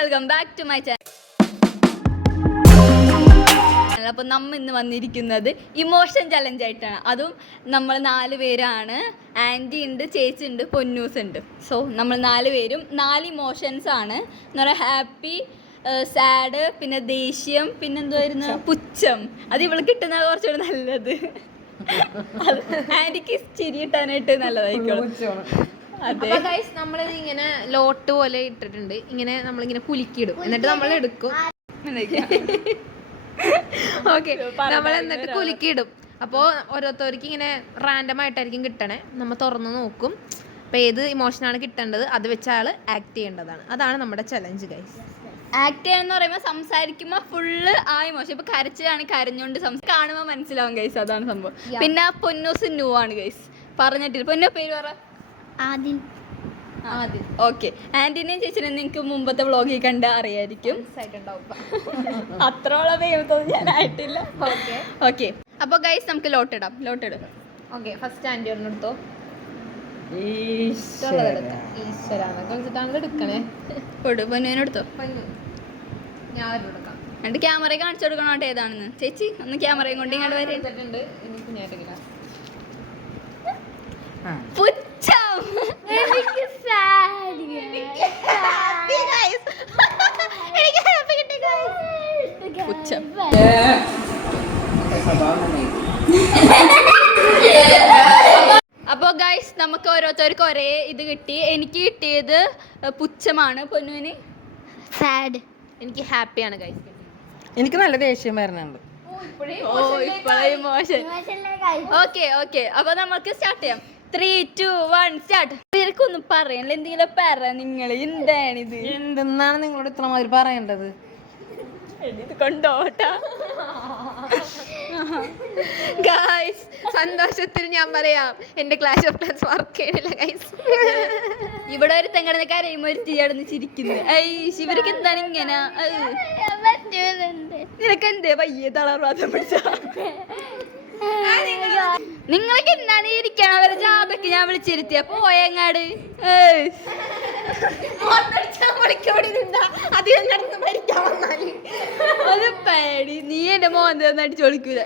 Welcome back to my channel. അപ്പോൾ നമ്മൾ ഇന്ന് വന്നിരിക്കുന്നത് ഇമോഷൻ ചലഞ്ച് ആയിട്ടാണ്. അതും നമ്മൾ 4 പേരാണ്. ആൻറ്റി ഉണ്ട്, ചേച്ചി ഉണ്ട്, പൊന്നൂസ് ഉണ്ട്. സോ നമ്മൾ 4 പേരും 4 ഇമോഷൻസ് ആണ് എന്ന് പറയുക. ഹാപ്പി, സാഡ്, പിന്നെ ദേഷ്യം, പിന്നെ എന്തുവായിരുന്നു, പുച്ഛം. അത് ഇവൾ കിട്ടുന്ന കുറച്ചുകൂടി നല്ലത്. ആൻറ്റിക്ക് ചിരി കിട്ടാനായിട്ട് നല്ലതായിരിക്കും. അപ്പൊ ഗൈസ് നമ്മളിത് ഇങ്ങനെ ലോട്ട് പോലെ ഇട്ടിട്ടുണ്ട്. ഇങ്ങനെ നമ്മളിങ്ങനെ കുലുക്കിയിടും, എന്നിട്ട് നമ്മൾ എടുക്കും. ഓക്കെ, നമ്മൾ എന്നിട്ട് കുലുക്കിയിടും. അപ്പോൾ ഓരോരുത്തർക്ക് ഇങ്ങനെ റാൻഡം ആയിട്ടായിരിക്കും കിട്ടണേ. നമ്മൾ തുറന്ന് നോക്കും. അപ്പോൾ ഏത് ഇമോഷനാണ് കിട്ടേണ്ടത് അത് വെച്ച് ആൾ ആക്ട് ചെയ്യേണ്ടതാണ്. അതാണ് നമ്മുടെ ചലഞ്ച് ഗൈസ്. ആക്ട് ചെയ്യാന്ന് പറയുമ്പോൾ സംസാരിക്കുമ്പോൾ ഫുള്ള് ആ ഇമോഷൻ. ഇപ്പൊ കരച്ചിലാണെങ്കിൽ കരഞ്ഞുകൊണ്ട് കാണുമ്പോൾ മനസ്സിലാവും ഗൈസ്. അതാണ് സംഭവം. പിന്നെ പൊന്നൂസ് ന്യൂ ആണ് ഗൈസ്, പറഞ്ഞിട്ടില്ല. പൊന്നോ പേര് പറ. ആദ്യം. ഓക്കെ, ആന്റിനെയും ചേച്ചിനെയും നിങ്ങൾക്ക് മുമ്പത്തെ വ്ളോഗിൽ കണ്ട് അറിയായിരിക്കും. അത്രോളം ഫേമസ് ഞാനായിട്ടില്ല. ഓക്കെ, അപ്പൊ ഗൈസ് നമുക്ക് ലോട്ടിടാം. ലോട്ടിടും. ഓക്കെ, ഫസ്റ്റ് ആന്റി ഒന്ന് എടുത്തോ. ഈശ്വരാണ് എടുക്കണേ. കൊടു, പൊന്നുവിനെടുത്തോ. ഞാൻ എടുക്കാം. എന്നിട്ട് ക്യാമറ കാണിച്ചു കൊടുക്കണോട്ടെ ഏതാണെന്ന്. ചേച്ചി ഒന്ന് ക്യാമറയും കൊണ്ട് ഇങ്ങോട്ട് വരും. പുച്ഛം. എനിക്ക് പുച്ഛം. അപ്പോൾ ഗൈസ് നമുക്ക് ഓരോരുത്തർക്ക് ഒരേ ഇത് കിട്ടി. എനിക്ക് കിട്ടിയത് പുച്ഛമാണ്. പൊന്നുവിന് സാഡ്. എനിക്ക് ഹാപ്പിയാണ് ഗൈസ്. എനിക്ക് നല്ല ദേഷ്യം വരുന്നുണ്ട്. ഓക്കെ ഓക്കെ, അപ്പൊ നമുക്ക് സ്റ്റാർട്ട് ചെയ്യാം. 3, 2, 1 സ്റ്റാർട്ട്. ഇവർക്കൊന്നും പറയണില്ല, എന്തെങ്കിലും പറ. നിങ്ങൾ എന്താണിത്? എന്തെന്നാണ് നിങ്ങളോട് ഇത്രമാതിരി പറയേണ്ടത്? ഇത് കൊണ്ടോട്ടാ ഗൈസ്. സന്തോഷത്തിൽ ഞാൻ പറയാം, എന്റെ ക്ലാഷ് ഓഫ് ക്ലാൻസ് വർക്ക് ചെയ്യണില്ല ഗൈസ്. ഇവിടെ ഒരു തെങ്ങടന്ന് കരയുമ്പോ ഒരു തീയടന്ന് ചിരിക്കുന്നു. ഇവർക്ക് എന്താണ് ഇങ്ങനെ? നിനക്ക് എന്തേ വയ്യ തളർവാദം പിടിച്ച? നിങ്ങളൊക്കെ എന്താണ് ഇരിക്കണം? അവരെ ജാതക്ക് ഞാൻ വിളിച്ചിരുത്തിയ പോയങ്ങാട്. അത് പേടി. നീ എന്റെ മോൻ അടിച്ചു കൊടുക്കൂല.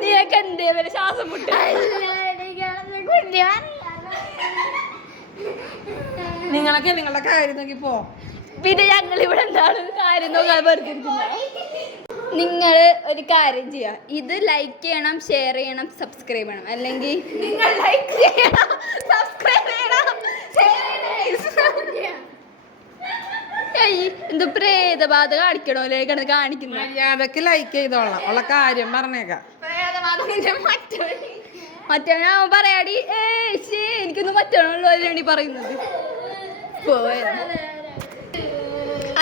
നീയൊക്കെ എന്തേ വരെ ശ്വാസം മുട്ട? നിങ്ങളൊക്കെ നിങ്ങളുടെ കാര്യം നോക്കി പോ. പിന്നെ ഞങ്ങൾ ഇവിടെ എന്താണ് കാര്യം നോക്കാൻ പറഞ്ഞിരിക്കുന്നത്? നിങ്ങൾ ഒരു കാര്യം ചെയ്യുക, ഇത് ലൈക്ക് ചെയ്യണം, ഷെയർ ചെയ്യണം, സബ്സ്ക്രൈബ് ചെയ്യണം. അല്ലെങ്കിൽ നിങ്ങൾ ലൈക്ക് ചെയ്യണം, സബ്സ്ക്രൈബ് ചെയ്യണം, എന്ത് പ്രേതബാധ കാണിക്കണോല്ലേ കിടന്ന് കാണിക്കുന്നത്? മര്യാദക്ക് ലൈക്ക് ചെയ്തോളാം. ഉള്ള കാര്യം പറഞ്ഞേക്കാം. മറ്റേ പറയാടി. എനിക്കൊന്നും മറ്റോണല്ലോ വേണ്ടി പറയുന്നത്.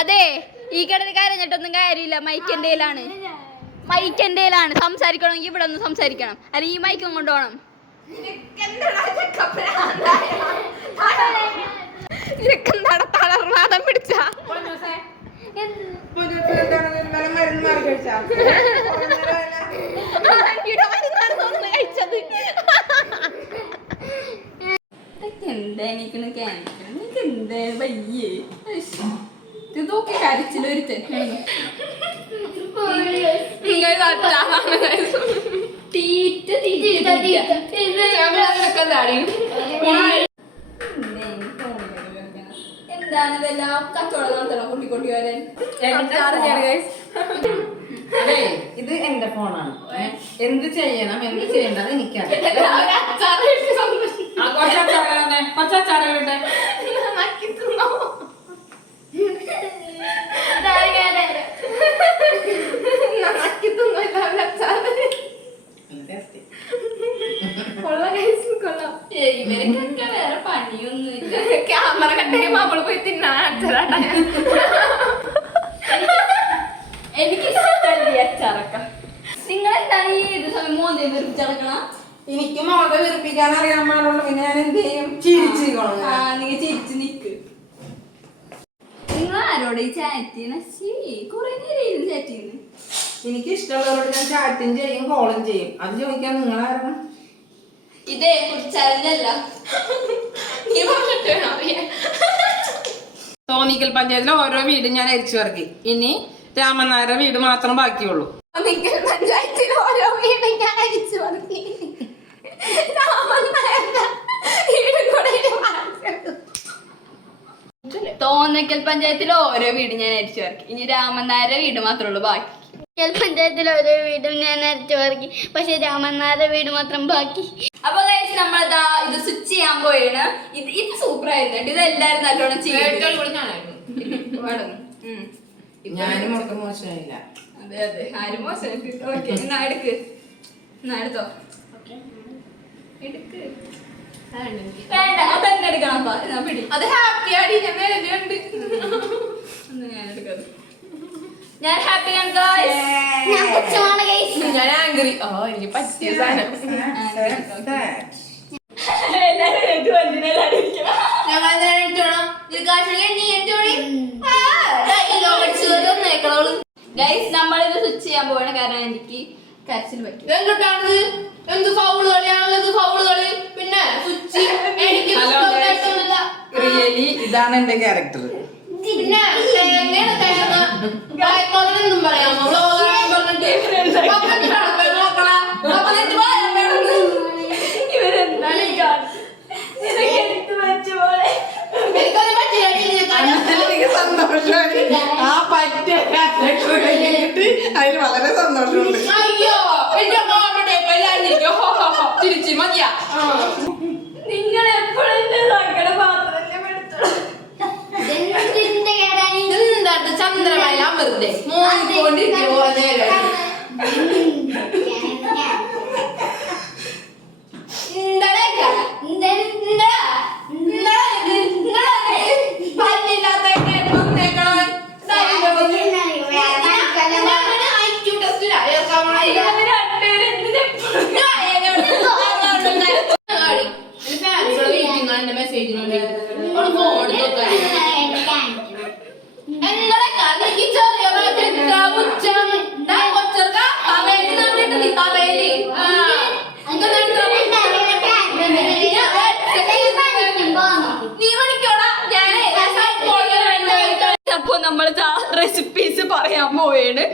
അതെ, ഈ കിടന്ന് കരഞ്ഞിട്ടൊന്നും കാര്യമില്ല. മൈക്കെന്റെയിലാണ്, മൈക്കെന്റെയിലാണ്. സംസാരിക്കണമെങ്കിൽ ഇവിടെ ഒന്ന് സംസാരിക്കണം, അല്ലെങ്കിൽ ഈ മൈക്കും കൊണ്ടുപോകണം. തളർവാദം പിടിച്ച കഴിച്ചത്. എന്താ എനിക്കണ് കാണിക്കണം? എനിക്ക് എന്താ വയ്യേ? ഇതൊക്കെ കരച്ചിലൊരുത്തൻ. എന്താണ് വല്ല കച്ചവടം നടത്തണം കൂട്ടിക്കൊണ്ടി വരാൻ? ഇത് എന്റെ ഫോണാണ്. എന്ത് ചെയ്യണം എന്ത് ചെയ്യേണ്ടത് എനിക്കറിയാം. ഇവരൊക്കെ വേറെ പണിയൊന്നുമില്ല. ക്യാമറ കണ്ടുകഴിയുമ്പോ അവള് പോയി തിന്നാട്ടാ. എനിക്ക് ഇഷ്ടമല്ല അച്ചാറക്ക. നിങ്ങളെന്താണ് ഈ ഏത് സമയം മോന്തേ വെറുപ്പിച്ചടക്കണ? എനിക്ക് മോത വിറിപ്പിക്കാൻ അറിയാൻ പാടുള്ളൂ. പിന്നെ ഞാൻ എന്ത് ചെയ്യും? ചിരിച്ചു. നിങ്ങൾ ചിരിച്ചു നിക്ക്. നിങ്ങൾ ആരോട് ഈ ചാറ്റ് ചെയ്യണ? കുറെ നേരം ചാറ്റ് ചെയ്യുന്നു. എനിക്ക് ഇഷ്ടമുള്ളവരോട് ഞാൻ ചാറ്റും ചെയ്യും, കോളും ചെയ്യും. അത് ചോദിക്കാൻ നിങ്ങളാരാണ്? ഇതേ ചലഞ്ചല്ല. നീ പറഞ്ഞിട്ട് അറിയാം. തോന്നിക്കൽ പഞ്ചായത്തിലെ ഓരോ വീടും ഞാൻ അരിച്ചു ഇറക്കി. ഇനി രാമനായരുടെ വീട് മാത്രം ബാക്കിയുള്ളൂ. തോന്നിക്കൽ പഞ്ചായത്തിൽ ഓരോ വീടും ഞാൻ അരിച്ചു പറത്തി. തോന്നക്കൽ പഞ്ചായത്തിലെ ഓരോ വീട് ഞാൻ അരിച്ചു ഇറക്കി. ഇനി രാമനായരുടെ വീട് മാത്രമേ ഉള്ളൂ ബാക്കി. പഞ്ചായത്തിൽ ഓരോ വീടും ഞാൻ അരച്ചു പറക്കി, പക്ഷെ രാമനാരുടെ വീട് മാത്രം ബാക്കി. അപ്പൊ guys, നമ്മളിതാ ഇത് സ്വിച്ച് ചെയ്യാൻ പോയാണ്. ഇത് സൂപ്പർ ആയിരുന്നു. ഇത് എല്ലാരും നല്ലോണം ചെയ്യും. ഞാനും ഒക്കെ മോശമായില്ല. അതെ അതെ, ആരും മോശം. ഓക്കെ, എന്നാ എടുക്ക്, എന്നാ എടുത്തോ. എടുക്ക്. വേണ്ട, അതന്നെ എടുക്കണം. എന്നാ പിടി. അത് ഹാപ്പി ആടി ഞാൻ വേലുണ്ട്. ഞാൻ എടുക്കാം. ഞാൻ ഹാപ്പിയാണ് guys. ഞാൻ കൊച്ചുമാണ് guys. ഞാൻ ആംഗ്രി. എനിക്ക് പറ്റിയ സാധനം. എല്ലാരും എനിക്ക് വണ്ടിയിലാണ് ഇരിക്കണം. ഞങ്ങൾ ഗൈസ്, നമ്മളിത് സ്വിച്ച് ചെയ്യാൻ പോവാണ്. കാരണം എനിക്ക് കരച്ചിൽ പറ്റും. എന്തുട്ടാണിത്? എന്ത് ഫൗള് കളിയാണല്ലോ ഇത്, ഫൗള് കളി. പിന്നെ സ്വിച്ച് എനിക്ക് റിയലി ഇതാണ് എന്റെ ക്യാരക്ടർ. പിന്നെ തേങ്ങയാണ് തേങ്ങ. കായത്തോടെന്നും പറയാമോ? പറഞ്ഞിട്ട് ഇവരെന്താണ് ഈ കാണുന്നത്? ഇതൊക്കെ എടുത്ത് വെച്ച പോലെ. എനിക്കൊന്നും പറ്റില്ല. എനിക്ക് സന്തോഷമായി. ആ പറ്റിയ ക്യാരക്ടർ കഴിഞ്ഞിട്ട് അതിന് വളരെ സന്തോഷമുണ്ട്. അയ്യോ എന്റെ തിരിച്ച് മതിയാ. നിങ്ങൾ എപ്പോഴും എന്റെ സങ്കട പാത്രല്ലേ പെടുത്തുള്ളൂ. ഇതെന്തിന്റെ കേടാണ്? എന്താ ചന്ദ്രമല അമൃതേ മോണ്ടിരിക്കുമ്പോ നേരം അപ്പൊ നമ്മൾ റെസിപ്പീസ് പറയാൻ പോവാണ്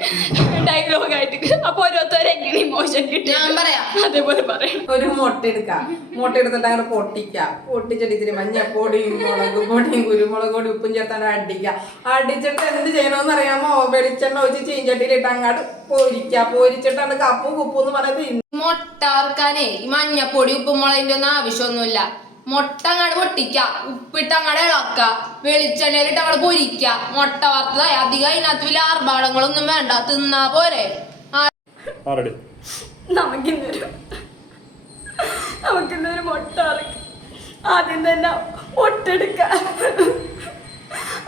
ഡയലോഗ് ആയിട്ട്. അപ്പൊ ഓരോരുത്തരും എങ്ങനെ ഇമോഷൻ കിട്ടി ഞാൻ പറയാം. അതേപോലെ പറയണം. ഒരു മുട്ട എടുക്കാം. മുട്ട എടുത്തിട്ട് അങ്ങനെ പൊട്ടിക്കാം. പൊട്ടിച്ചിട്ട് ഇത്തിരി മഞ്ഞപ്പൊടിയും മുളക് പൊടിയും കുരുമുളക് പൊടി ഉപ്പും ചേർത്താണ് അടിക്കാം. അടിച്ചിട്ട് എന്ത് ചെയ്യണമെന്ന് അറിയാമോ? വെളിച്ചെണ്ണ ഒഴിച്ച് ചീഞ്ചട്ടിയിലിട്ട് അങ്ങോട്ട് പൊരിക്കാം. പൊരിച്ചിട്ടാണ് കപ്പും കുപ്പും എന്ന് പറയുന്നത്. മുട്ട വറുക്കാനേ ഈ മഞ്ഞപ്പൊടി ഉപ്പുമുളകിന്റെ ഒന്നും ആവശ്യമൊന്നുമില്ല. മുട്ട അങ്ങോട്ട് പൊട്ടിക്ക, ഉപ്പിട്ട് അങ്ങോട്ട് ഇളക്ക, വെളിച്ചെണ്ണയിലിട്ട് അങ്ങോട്ട് പൊരിക്ക. മുട്ട വറുത്തത് അധികം അതിനകത്ത് വലിയ ആർഭാടങ്ങളൊന്നും വേണ്ട, തിന്നാ പോരെ. നമുക്കിന്നൊരു മുട്ട വറുക്കാം. ആദ്യം തന്നെ മുട്ടെടുക്കാം,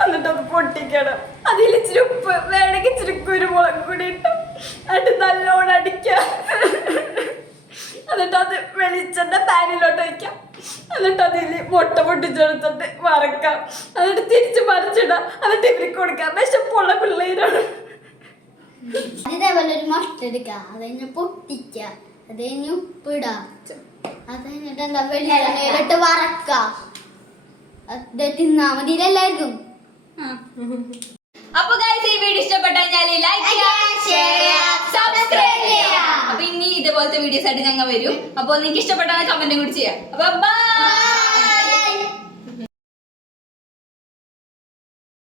എന്നിട്ട് അത് പൊട്ടിക്കണം. അതിൽ ഇച്ചിരി ഉപ്പ് വേണമെങ്കിൽ ഇച്ചിരി കുരുമുളക് കൂടി ഇട്ടു എന്നിട്ട് നല്ലോണം അടിക്കാം. എന്നിട്ട് അത് വെളിച്ചെണ്ണ പാനിലോട്ട് വയ്ക്കാം. എന്നിട്ട് അതിൽ മുട്ട പൊട്ടിച്ചെടുത്തിട്ട് വറക്കാം. എന്നിട്ട് തിരിച്ച് മറിച്ചിടാം. എന്നിട്ട് ഇവർക്ക് കൊടുക്കാം. വിശപ്പുള്ള പിള്ളേരാണ്. ഇതേപോലെ ഒരു മുട്ട എടുക്കാം, അത് കഴിഞ്ഞ് പൊട്ടിക്ക, അത് കഴിഞ്ഞ് ഉപ്പിടാം, അത് കഴിഞ്ഞിട്ട് എന്താ വെളിച്ചെണ്ണയിലിട്ട് വറക്കാം. അത് തിന്നാ മതി എല്ലാവർക്കും. അപ്പൊ ഗൈസ്, ഈ വീഡിയോ ഇഷ്ടപ്പെട്ടാൽ ലൈക്ക് സബ്സ്ക്രൈബ് ചെയ്യാം. അപ്പൊ ഇനി ഇതുപോലത്തെ വീഡിയോസ് ആയിട്ട് ഞങ്ങൾ വരും. അപ്പൊ നിങ്ങൾക്ക് ഇഷ്ടപ്പെട്ടാൽ കമന്റും കൂടി ചെയ്യാം. അപ്പൊ ബൈ.